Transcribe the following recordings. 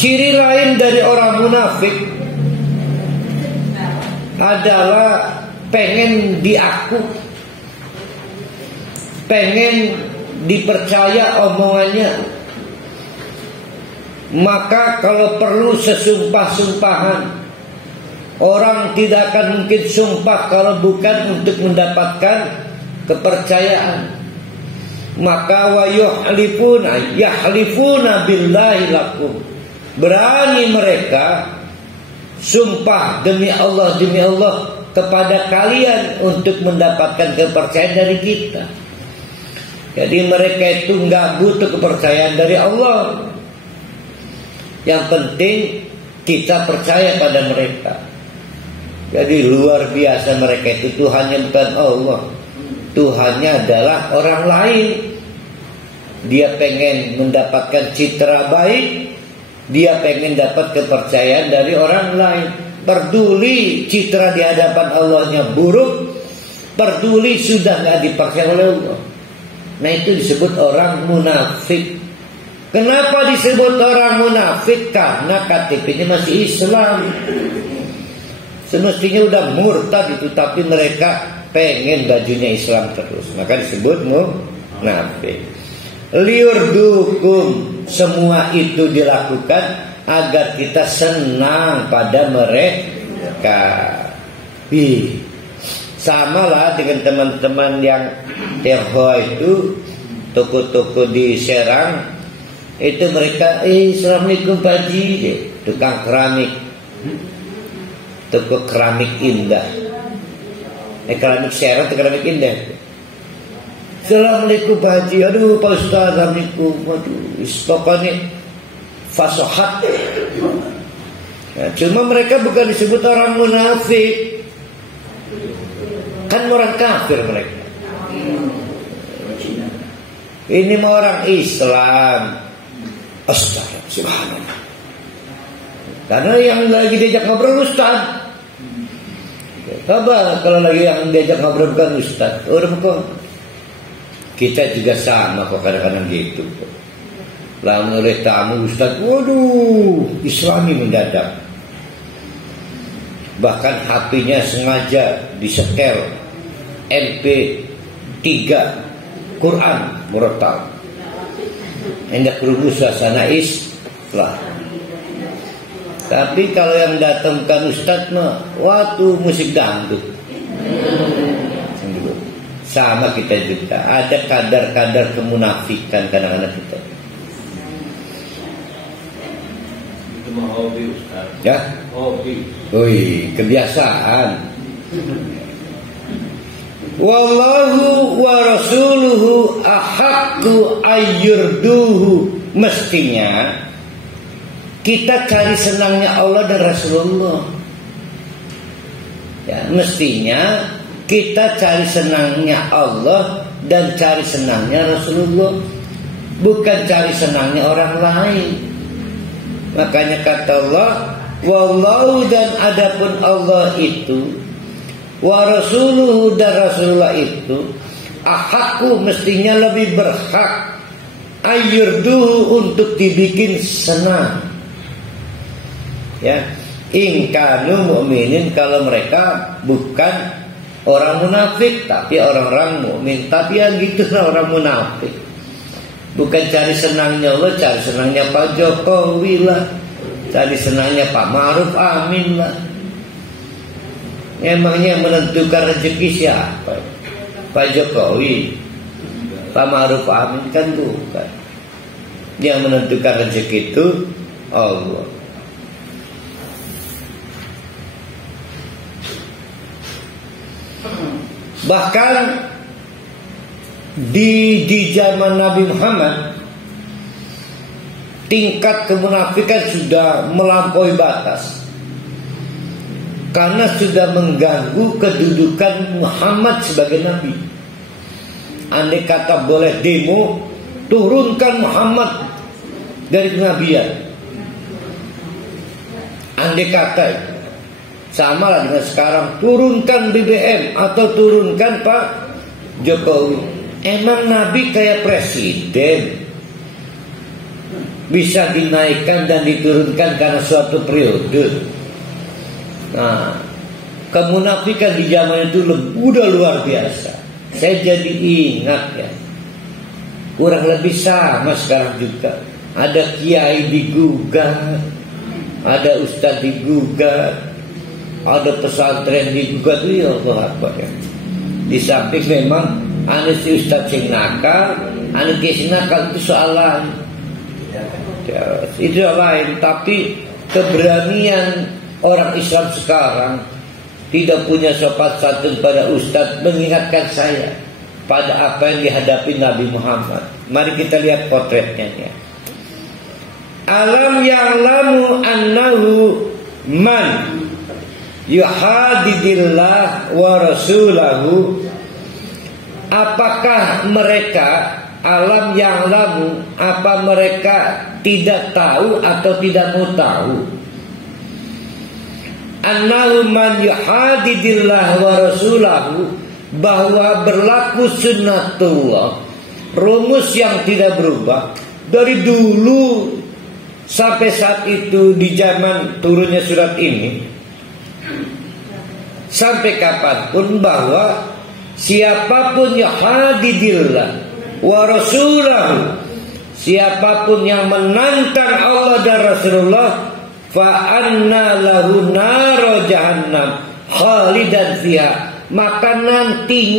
Ciri lain dari orang munafik adalah pengen diaku, pengen dipercaya omongannya. Maka kalau perlu sesumpah-sumpahan, orang tidak akan mungkin sumpah kalau bukan untuk mendapatkan kepercayaan. Maka wa yahlifuna billahi lakum, berani mereka sumpah demi Allah kepada kalian untuk mendapatkan kepercayaan dari kita. Jadi mereka itu nggak butuh kepercayaan dari Allah. Yang penting kita percaya pada mereka. Jadi luar biasa mereka itu, Tuhannya bukan Allah, Tuhannya adalah orang lain. Dia pengen mendapatkan citra baik, dia pengen dapat kepercayaan dari orang lain. Peduli citra di hadapan Allahnya buruk, peduli sudah nggak dipercaya oleh Allah. Nah itu disebut orang munafik. Kenapa disebut orang munafik? Karena KTP-nya masih Islam. Semestinya udah murtad itu, tapi mereka pengen bajunya Islam terus, maka disebut munafik. Liurdukum, semua itu dilakukan agar kita senang pada mereka. Sama lah dengan teman-teman yang Tionghoa itu, toko-toko di Serang itu mereka, Assalamualaikum Pak Haji, tukang keramik, toko keramik indah, keramik Serang atau keramik indah. Assalamualaikum Pak Haji, aduh Pak Ustaz, Assalamualaikum, waduh, pokoknya fasohat. Nah, cuma mereka bukan disebut orang munafik, kan orang kafir mereka. Ini mah orang Islam. Astagfirullah, subhanallah. Karena yang lagi diajak ngobrol Ustaz. Apa kalau lagi yang diajak ngobrol bukan Ustaz? Orang kok kita juga sama kok, kadang-kadang gitu. Lah mulai tamu Ustaz, waduh, Islami mendadak. Bahkan HP-nya sengaja disetel MP3 Quran murattal. Hendak berubah suasana Islam. Tapi kalau yang datang kan Ustaz mah, waktu musik dangdut. Sama kita juga. Ada kadar-kadar kemunafikan kadang-kadang kita. Itu mah hobi Ustaz. Ya? Hobi. Wih, kebiasaan. Wallahu wa rasuluhu ahaqqu ayyurduhu. Mestinya kita cari senangnya Allah dan Rasulullah. Ya, mestinya kita cari senangnya Allah dan cari senangnya Rasulullah, bukan cari senangnya orang lain. Makanya kata Allah, wallahu, dan adapun Allah itu, wa rasuluhu, dan Rasulullah itu, ahaku, mestinya lebih berhak, ayyurduhu, untuk dibikin senang. Ya, in kanu mu'minin, kalau mereka bukan orang munafik tapi orang-orang mukmin. Tapi yang gitu orang munafik. Bukan cari senangnya Allah, cari senangnya Pak Jokowi lah, cari senangnya Pak Ma'ruf Amin lah. Emangnya yang menentukan rezeki siapa? Pak Jokowi, Pak Ma'ruf Amin kan bukan. Yang menentukan rezeki itu Allah. Bahkan di zaman Nabi Muhammad, tingkat kemunafikan sudah melampaui batas, karena sudah mengganggu kedudukan Muhammad sebagai Nabi. Andai kata boleh demo, turunkan Muhammad dari kenabian. Andai kata sama lah dengan sekarang, turunkan BBM atau turunkan Pak Jokowi. Emang Nabi kayak presiden? bisa dinaikkan dan diturunkan karena suatu periode. Nah, kemunafikan di zaman itu udah luar biasa. Saya jadi ingat ya, kurang lebih sama sekarang juga. Ada kiai digugat, ada ustadz digugat, ada pesantren digugat. Ya Allah Akbar ya. Di samping memang anu si ustadz sing nakal, anu kiai sing nakal itu soal lain. Ya, itu lain. Tapi keberanian orang Islam sekarang tidak punya sopan santun pada ustadz mengingatkan saya pada apa yang dihadapi Nabi Muhammad. Mari kita lihat potretnya ya. Alam ya'lamu annahu man yuhadidillah wa rasulahu. Apakah mereka alam ya'lamu, apa mereka tidak tahu atau tidak mau tahu? Annahu man yuhadidillah wa rasulahu, bahwa berlaku sunnatullah, rumus yang tidak berubah dari dulu sampai saat itu di zaman turunnya surat ini sampai kapanpun, bahwa siapapun yuhadidillah wa rasulahu, siapapun yang menantang Allah dan Rasulullah, fa anna lahu nar jahannam khalidan fiha, maka nanti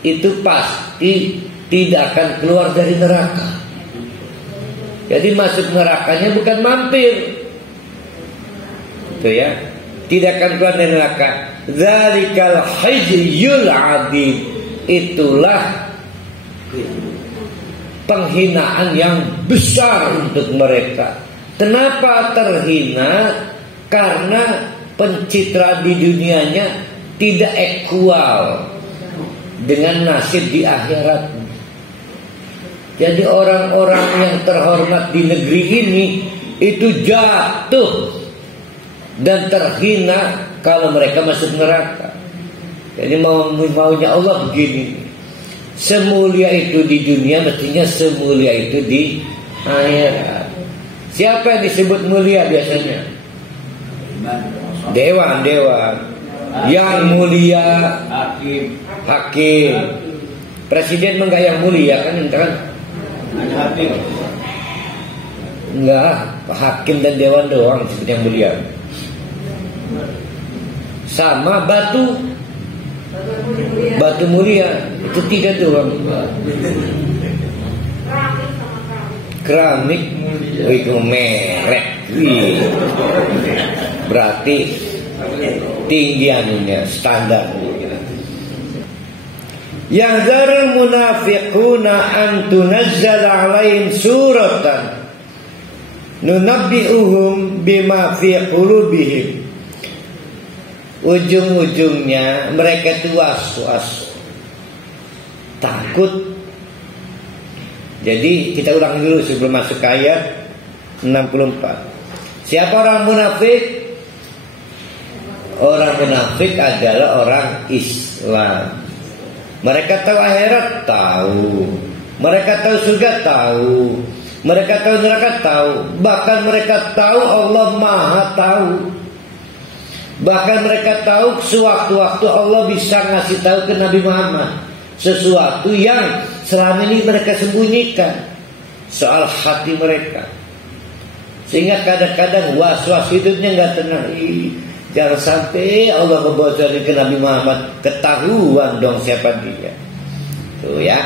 itu pasti tidak akan keluar dari neraka. Jadi masuk nerakanya bukan mampir, itu ya, tidak akan keluar dari neraka. Dzalikal khizyul adzim, itulah penghinaan yang besar untuk mereka. Kenapa terhina? Karena pencitraan di dunianya tidak equal dengan nasib di akhirat. Jadi orang-orang yang terhormat di negeri ini itu jatuh dan terhina kalau mereka masuk neraka. Jadi maunya Allah begini, semulia itu di dunia mestinya semulia itu di akhirat. Siapa yang disebut mulia biasanya? Dewan. Yang mulia hakim. Presiden enggak yang mulia kan? Hakim. Enggak, hakim dan dewan doang disebut yang mulia. Sama batu mulia itu 3 doang. Keramik itu merek. Berarti tinggi anunya, standar. Yahdzarul munafiquna an tunazzala 'alaihim suratan nunabbi'uhum bima fi qulubihim. Ujung-ujungnya mereka itu was-was, takut. Jadi kita ulang dulu sebelum masuk ke ayat 64. Siapa orang munafik? Orang munafik adalah orang Islam. Mereka tahu akhirat, tahu. Mereka tahu surga, tahu. Mereka tahu neraka, tahu. Bahkan mereka tahu Allah Maha tahu. Bahkan mereka tahu sewaktu-waktu Allah bisa ngasih tahu ke Nabi Muhammad sesuatu yang selama ini mereka sembunyikan soal hati mereka. Sehingga kadang-kadang was-was hidupnya nggak tenang. Jangan sampai Allah membocorkan ke Nabi Muhammad, ketahuan dong siapa dia. Tuh ya.